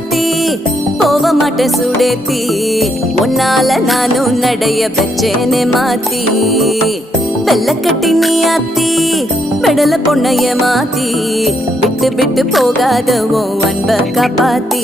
மாத்தி போக மாட்டேன் சுடேத்தி உன்னால நானும் நடைய வச்சேனே மாத்தி வெள்ளக்கட்டி நீ ஆத்தி மெடல பொண்ணைய மாத்தி விட்டு விட்டு போகாத உன் அன்ப காப்பாத்தி